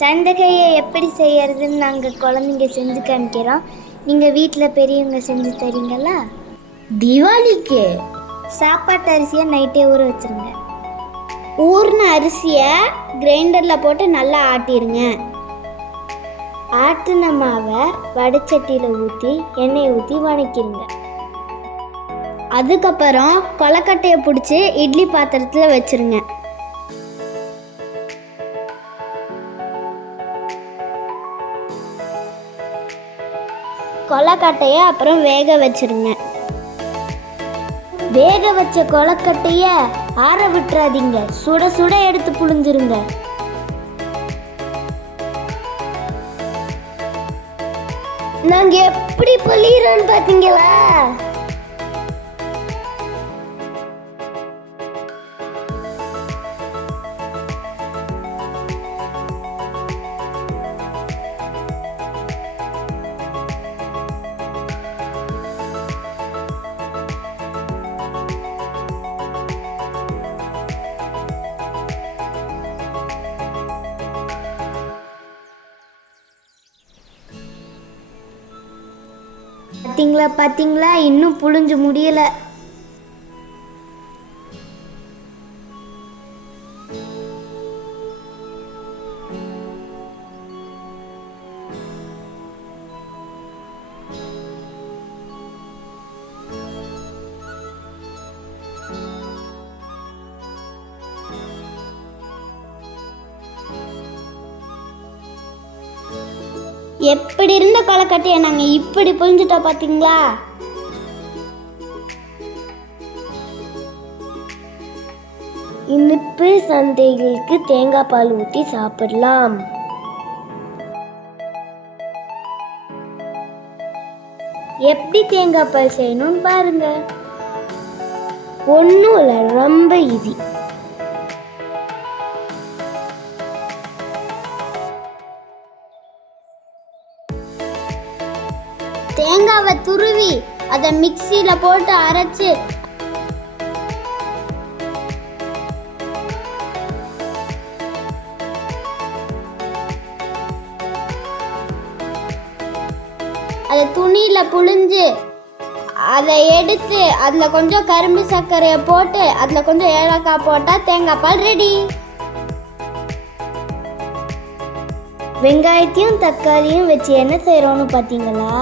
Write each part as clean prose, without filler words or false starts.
சந்தகையை எப்படி செய்யறதுன்னு நாங்கள் குழந்தைங்க செஞ்சு காமிக்கிறோம். நீங்கள் வீட்டில் பெரியவங்க செஞ்சு தரீங்களா? தீபாவளிக்கு சாப்பாட்டு அரிசியை நைட்டே ஊற வச்சுருங்க. ஊறின அரிசியை கிரைண்டரில் போட்டு நல்லா ஆட்டிடுங்க. ஆட்டின மாவை வடைச்சட்டியில் ஊற்றி எண்ணெயை ஊற்றி வதக்கிடுங்க. அதுக்கப்புறம் கொலக்கட்டையை பிடிச்சி இட்லி பாத்திரத்தில் வச்சுருங்க. கொலக்கட்டையை அப்புறம் வேக வச்சிருங்க. வேக வச்ச கொலக்கட்டைய ஆற விட்டுறாதீங்க, சுட சுட எடுத்து புழிஞ்சிருங்க. நாங்க எப்படி புளியறோம்னு பாத்தீங்களா? பார்த்தீங்களா இன்னும் புழிஞ்சு முடியல. எப்படி இருந்த கொலக்கட்டையை நாங்கள் இப்படி புழிஞ்சிட்டோம் பார்த்தீங்களா? இனிப்பு சந்தைகளுக்கு தேங்காய் பால் ஊற்றி சாப்பிடலாம். எப்படி தேங்காய் பால் செய்யணும்னு பாருங்க. ஒன்றும் இல்லை, ரொம்ப ஈஸி. தேங்காவை துருவி அதை மிக்சியில் போட்டு அரைச்சு அதை துணியில் புழிஞ்சு அதை எடுத்து அதில் கொஞ்சம் கரும்பு சர்க்கரையை போட்டு அதில் கொஞ்சம் ஏலக்காய் போட்டால் தேங்காய் பால் ரெடி. வெங்காயத்தையும் தக்காளியும் வச்சு என்ன செய்கிறோன்னு பார்த்தீங்களா?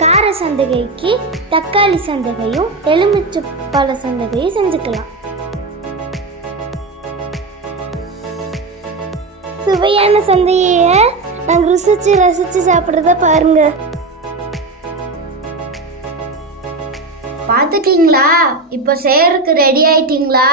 கார சந்தகைக்கு தக்காளி சந்தகையும் எலுமிச்சை பழ சந்தகையும் செஞ்சுக்கலாம். சுவையான சந்தையை நாங்கள் ரசிச்சு சாப்பிட்றத பாருங்க. பார்த்துட்டீங்களா? இப்போ செய்யறதுக்கு ரெடி ஆயிட்டீங்களா?